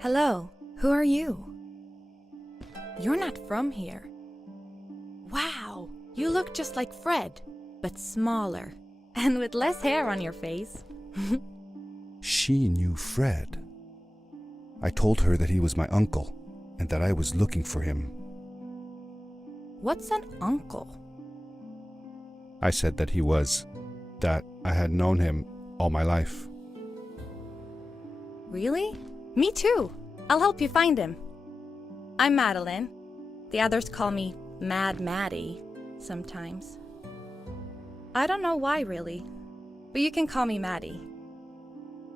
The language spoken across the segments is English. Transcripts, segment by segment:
Hello, who are you? You're not from here. Wow, you look just like Fred, but smaller, and with less hair on your face. She knew Fred. I told her that he was my uncle, and that I was looking for him. What's an uncle? I said that that I had known him all my life. Really? Me too. I'll help you find him. I'm Madeline. The others call me Mad Maddie sometimes. I don't know why really, but you can call me Maddie.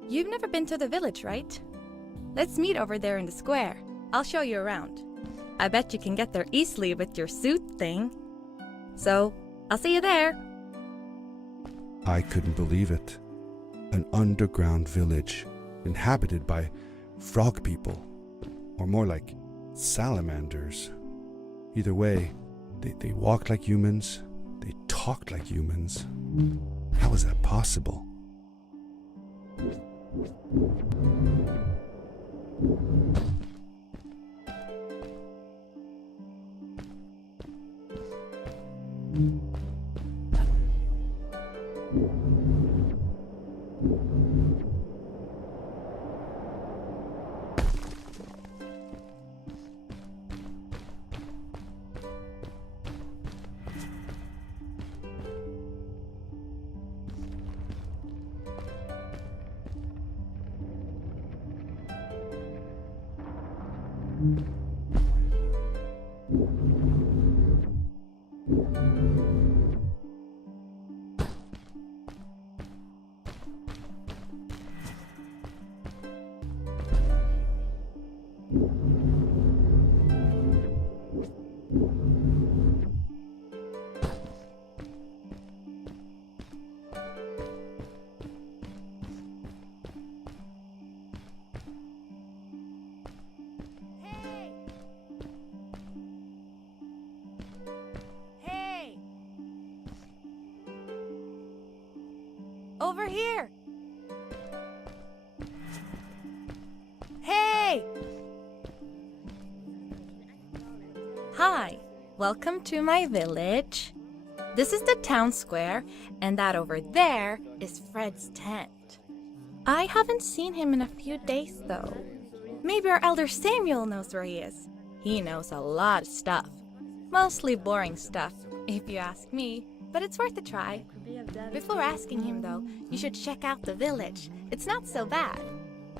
You've never been to the village, right? Let's meet over there in the square. I'll show you around. I bet you can get there easily with your suit thing. So, I'll see you there. I couldn't believe it. An underground village inhabited by frog people, or more like salamanders. Either way, they walked like humans, they talked like humans. How is that possible? Over here! Hey! Hi, welcome to my village. This is the town square, and that over there is Fred's tent. I haven't seen him in a few days though. Maybe our elder Samuel knows where he is. He knows a lot of stuff. Mostly boring stuff, if you ask me, but it's worth a try. Before asking him though, you should check out the village. It's not so bad,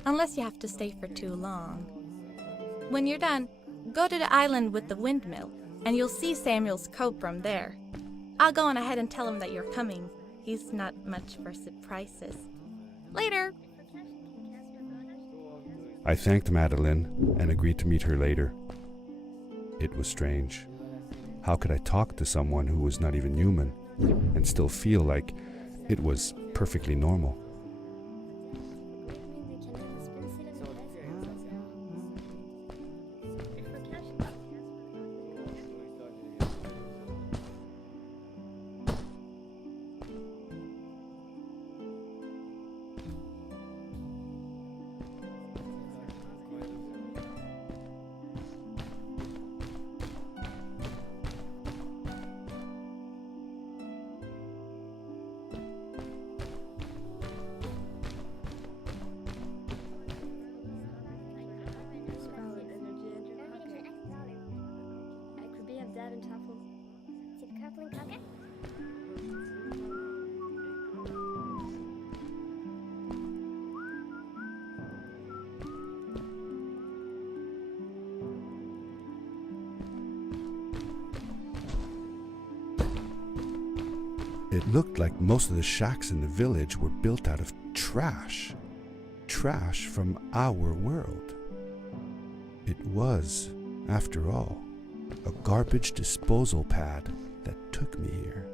unless you have to stay for too long. When you're done, go to the island with the windmill, and you'll see Samuel's coat from there. I'll go on ahead and tell him that you're coming. He's not much for surprises. Later! I thanked Madeline and agreed to meet her later. It was strange. How could I talk to someone who was not even human and still feel like it was perfectly normal? It looked like most of the shacks in the village were built out of trash. Trash from our world. It was, after all, a garbage disposal pad that took me here.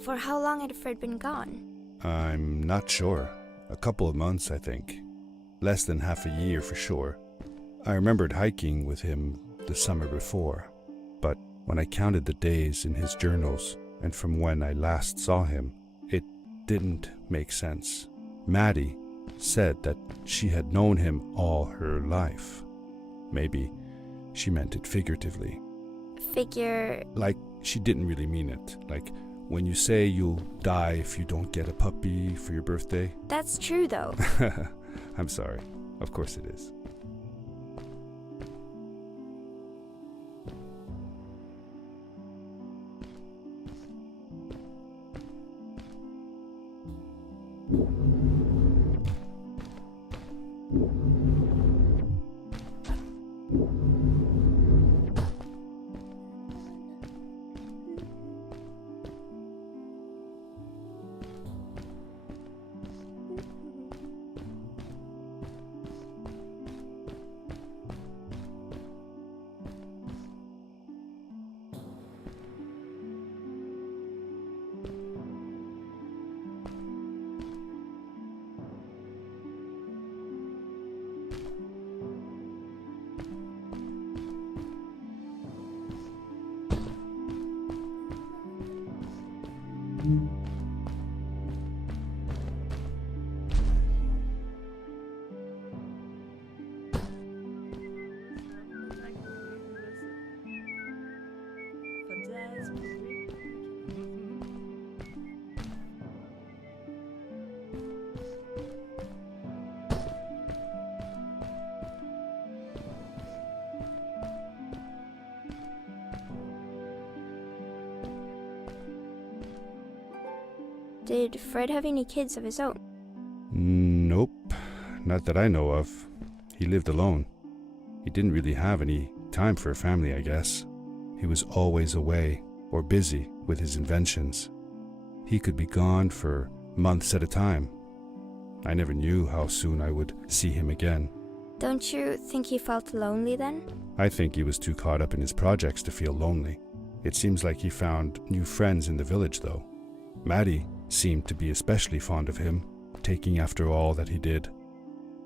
For how long had Fred been gone? I'm not sure. A couple of months, I think. Less than half a year for sure. I remembered hiking with him the summer before, but when I counted the days in his journals and from when I last saw him, it didn't make sense. Maddie said that she had known him all her life. Maybe she meant it figuratively. Like she didn't really mean it. Like when you say you'll die if you don't get a puppy for your birthday. That's true, though. I'm sorry. Of course it is. Did Fred have any kids of his own? Nope, not that I know of. He lived alone. He didn't really have any time for a family, I guess. He was always away or busy with his inventions. He could be gone for months at a time. I never knew how soon I would see him again. Don't you think he felt lonely then? I think he was too caught up in his projects to feel lonely. It seems like he found new friends in the village, though. Maddie seemed to be especially fond of him, taking after all that he did.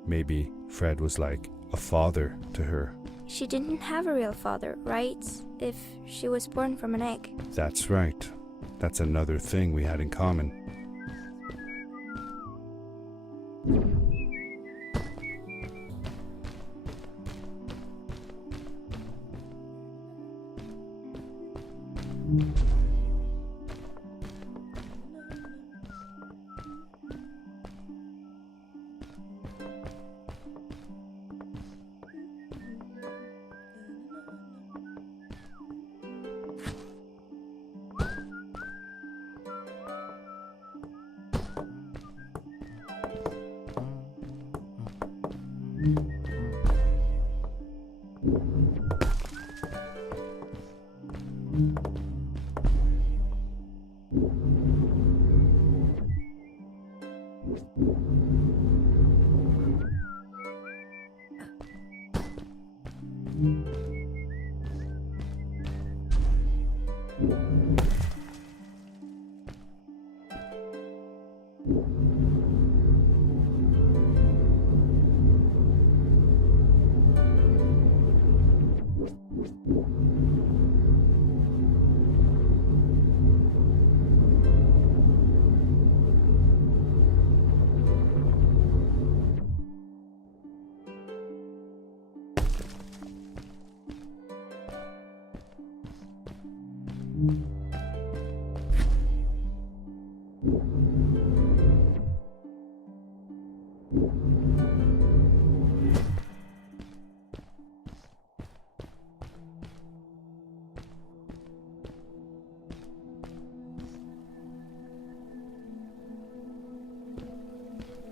Maybe Fred was like a father to her. She didn't have a real father, right? If she was born from an egg. That's right. That's another thing we had in common.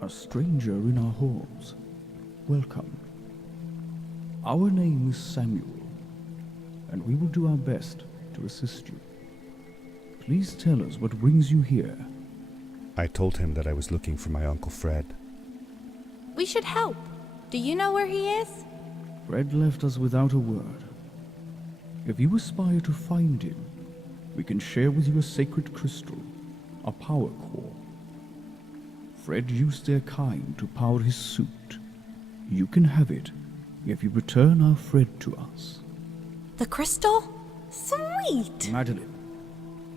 A stranger in our halls. Welcome. Our name is Samuel, and we will do our best to assist you. Please tell us what brings you here. I told him that I was looking for my Uncle Fred. We should help. Do you know where he is? Fred left us without a word. If you aspire to find him, we can share with you a sacred crystal, a power core. Fred used their kind to power his suit. You can have it if you return our Fred to us. The crystal? Sweet! Madeline,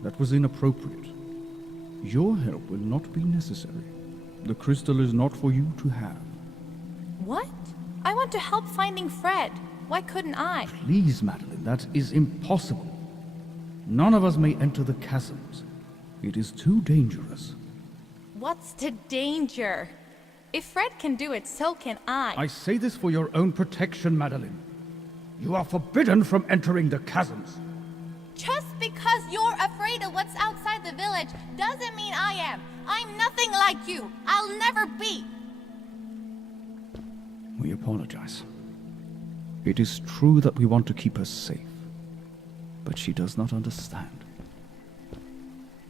that was inappropriate. Your help will not be necessary. The crystal is not for you to have. What? I want to help finding Fred. Why couldn't I? Please, Madeline, that is impossible. None of us may enter the chasms. It is too dangerous. What's the danger? If Fred can do it, so can I. I say this for your own protection, Madeline. You are forbidden from entering the chasms. Just because you're afraid of what's outside the village doesn't mean I am. I'm nothing like you. I'll never be. We apologize. It is true that we want to keep her safe, but she does not understand.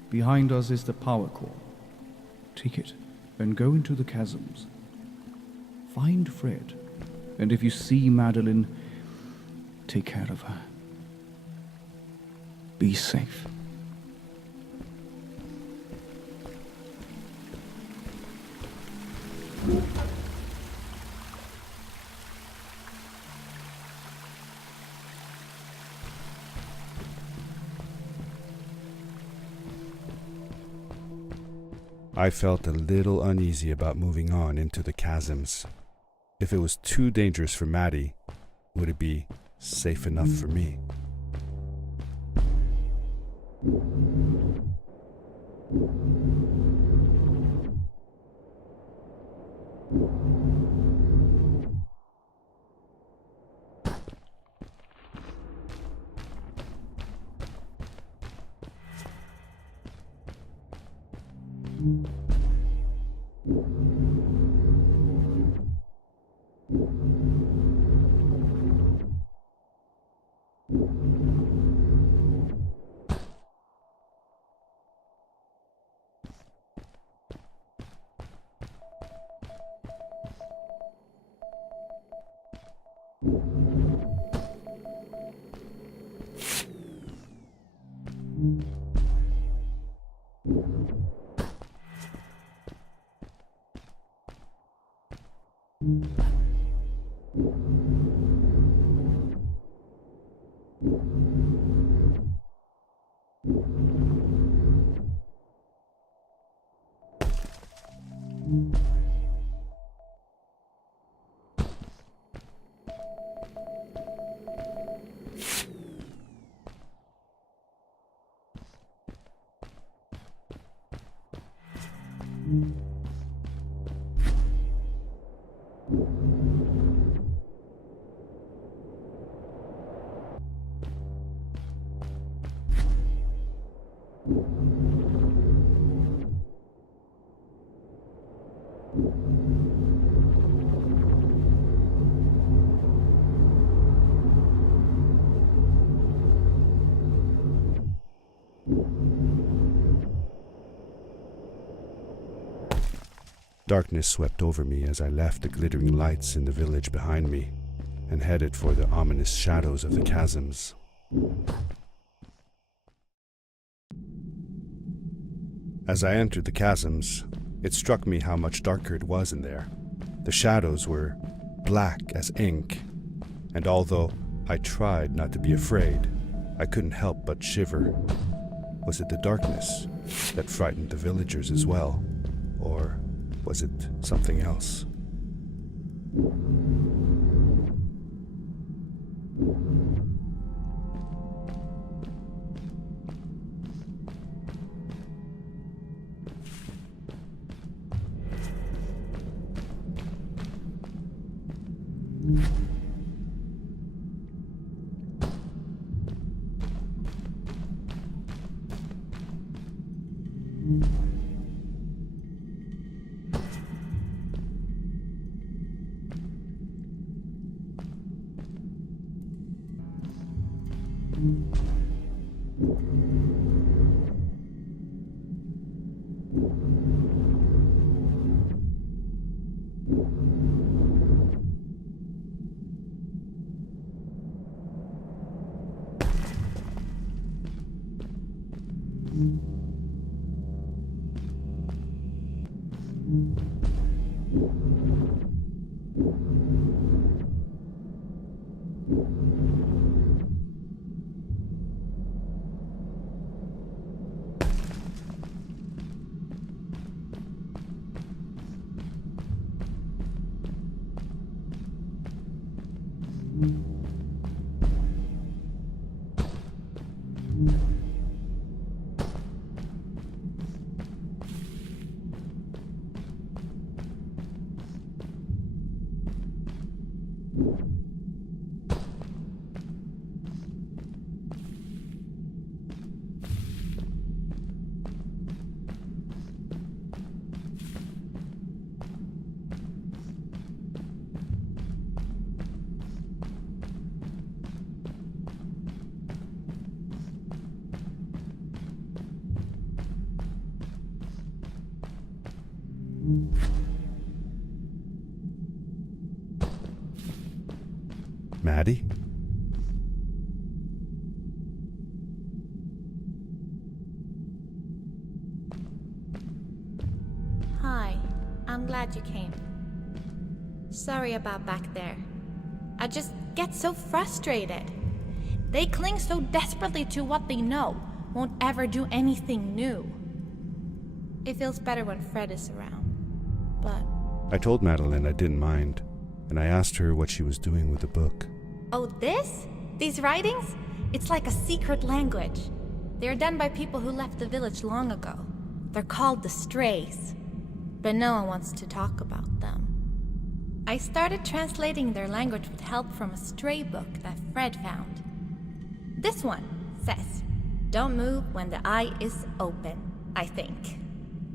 Behind us is the power core. Take it and go into the chasms. Find Fred, and if you see Madeline, take care of her. Be safe. I felt a little uneasy about moving on into the chasms. If it was too dangerous for Maddie, would it be safe enough for me? Darkness swept over me as I left the glittering lights in the village behind me and headed for the ominous shadows of the chasms. As I entered the chasms, it struck me how much darker it was in there. The shadows were black as ink, and although I tried not to be afraid, I couldn't help but shiver. Was it the darkness that frightened the villagers as well, or was it something else? Maddie? Hi, I'm glad you came. Sorry about back there. I just get so frustrated. They cling so desperately to what they know, won't ever do anything new. It feels better when Fred is around, but... I told Madeline I didn't mind, and I asked her what she was doing with the book. Oh, this? These writings? It's like a secret language. They're done by people who left the village long ago. They're called the Strays, but no one wants to talk about them. I started translating their language with help from a stray book that Fred found. This one says, "Don't move when the eye is open," I think.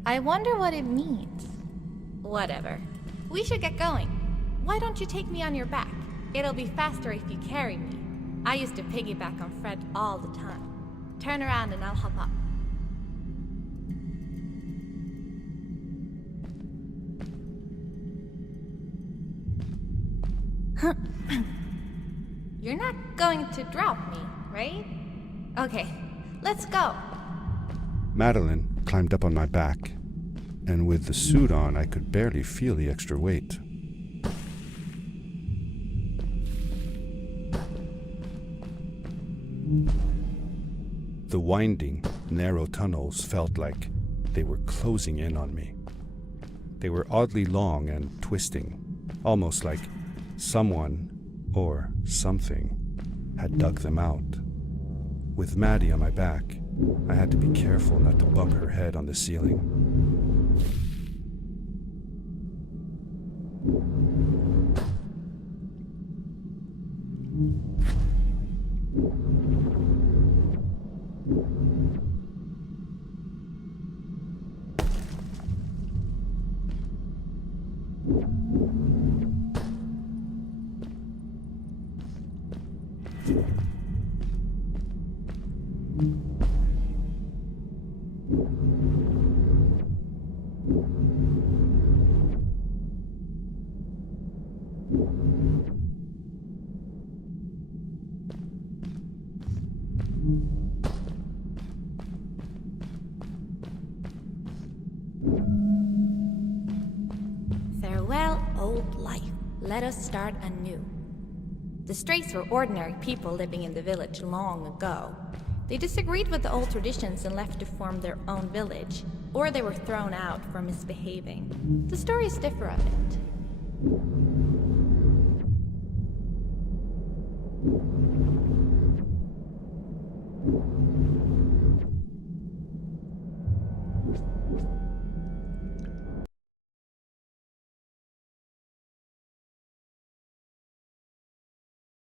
I wonder what it means. Whatever. We should get going. Why don't you take me on your back? It'll be faster if you carry me. I used to piggyback on Fred all the time. Turn around and I'll hop up. You're not going to drop me, right? Okay, let's go. Madeline climbed up on my back, and with the suit on, I could barely feel the extra weight. The winding, narrow tunnels felt like they were closing in on me. They were oddly long and twisting, almost like someone or something had dug them out. With Maddie on my back, I had to be careful not to bump her head on the ceiling. Farewell, old life. Let us start anew. The Strays were ordinary people living in the village long ago. They disagreed with the old traditions and left to form their own village, or they were thrown out for misbehaving. The stories differ a bit.